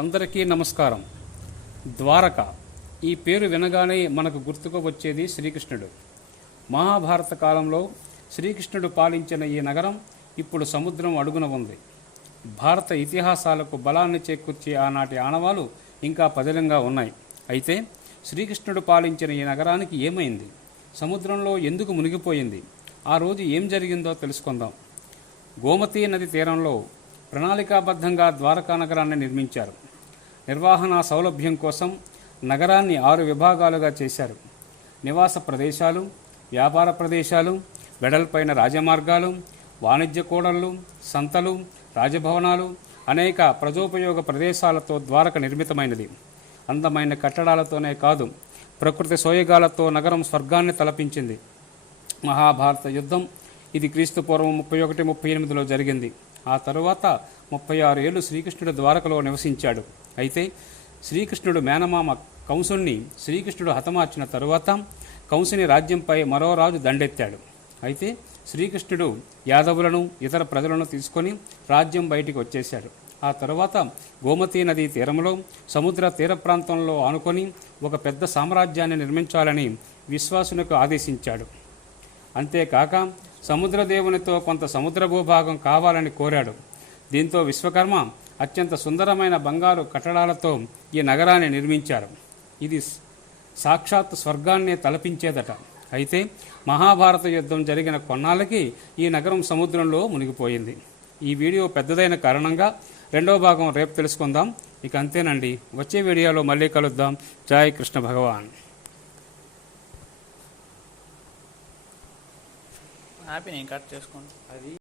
అందరికీ నమస్కారం. ద్వారక. ఈ పేరు వినగానే మనకు గుర్తుకు వచ్చేది శ్రీకృష్ణుడు. మహాభారత కాలంలో శ్రీకృష్ణుడు పాలించిన ఈ నగరం ఇప్పుడు సముద్రం అడుగున ఉంది. భారత ఇతిహాసాలకు బలాన్ని చేకూర్చే ఆనాటి ఆనవాలు ఇంకా పదిలంగా ఉన్నాయి. అయితే శ్రీకృష్ణుడు పాలించిన ఈ నగరానికి ఏమైంది? సముద్రంలో ఎందుకు మునిగిపోయింది? ఆ రోజు ఏం జరిగిందో తెలుసుకుందాం. గోమతీ నది తీరంలో ప్రణాళికాబద్ధంగా ద్వారకా నగరాన్ని నిర్మించారు. నిర్వహణ సౌలభ్యం కోసం నగరాన్ని ఆరు విభాగాలుగా చేశారు. నివాస ప్రదేశాలు వ్యాపార ప్రదేశాలు వెడల్పైన రాజమార్గాలు వాణిజ్య కూడళ్ళు సంతలు రాజభవనాలు అనేక ప్రజోపయోగ ప్రదేశాలతో ద్వారక నిర్మితమైనది. అందమైన కట్టడాలతోనే కాదు ప్రకృతి సోయగాలతో నగరం స్వర్గాన్ని తలపించింది. మహాభారత యుద్ధం ఇది క్రీస్తు పూర్వం ముప్పై ఒకటి ముప్పై ఎనిమిదిలో జరిగింది. ఆ తరువాత ముప్పై ఆరు ఏళ్ళు శ్రీకృష్ణుడు ద్వారకలో నివసించాడు. అయితే శ్రీకృష్ణుడు మేనమామ కంసుణ్ణి శ్రీకృష్ణుడు హతమార్చిన తరువాత కంసుని రాజ్యంపై మరో రాజు దండెత్తాడు. అయితే శ్రీకృష్ణుడు యాదవులను ఇతర ప్రజలను తీసుకొని రాజ్యం బయటికి వచ్చేశాడు. ఆ తరువాత గోమతీ నదీ తీరంలో సముద్ర తీర ప్రాంతంలో ఆనుకొని ఒక పెద్ద సామ్రాజ్యాన్ని నిర్మించాలని విశ్వాసునికి ఆదేశించాడు. అంతేకాక సముద్రదేవునితో కొంత సముద్ర భూభాగం కావాలని కోరాడు. దీంతో విశ్వకర్మ అత్యంత సుందరమైన బంగారు కట్టడాలతో ఈ నగరాన్ని నిర్మించారు. ఇది సాక్షాత్ స్వర్గాన్నే తలపించేదట. అయితే మహాభారత యుద్ధం జరిగిన కొన్నాళ్ళకి ఈ నగరం సముద్రంలో మునిగిపోయింది. ఈ వీడియో పెద్దదైన కారణంగా రెండో భాగం రేపు తెలుసుకుందాం. ఇక అంతేనండి. వచ్చే వీడియోలో మళ్ళీ కలుద్దాం. జాయ్ కృష్ణ భగవాన్. హ్యాపీ నేను కట్ చేసుకోండి అది